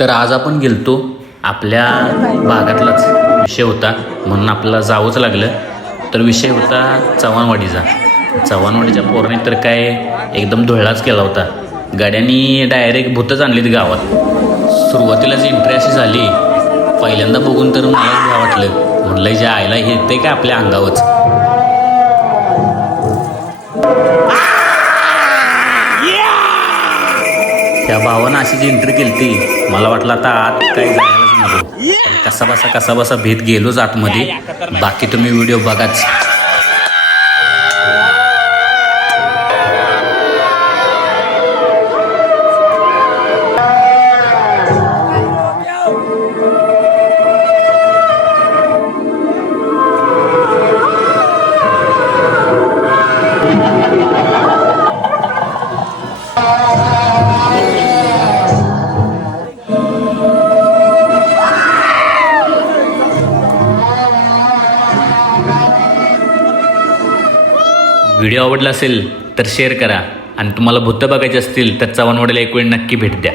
तर आज आपण गेलतो आपल्या भागातलाच विषय होता. म्हणून आपल्याला जावंच लागलं. तर विषय होता चव्हाणवाडीचा. चव्हाणवाडीच्या पोराने तर काय एकदम धुळलाच केला होता. गाड्यांनी डायरेक्ट भूतच आणलीत गावात. सुरुवातीलाच एंट्री अशी झाली. पहिल्यांदा बघून तर मला वाटलं. म्हणलं जे आयला हे ते काय आपल्या अंगावरच त्या भावानं अशी जी एंट्री केली ती मला वाटलं आता आत काही जायलाच नको. कसा बसा कसा बसा भेट गेलोच आतमध्ये बाकी तुम्ही व्हिडिओ बघाच. व्हिडिओ आवडला असेल तर शेअर करा. आणि तुम्हाला भूत बघायचे असतील तर चव्हाणवाडीला एक वेळ नक्की भेट द्या.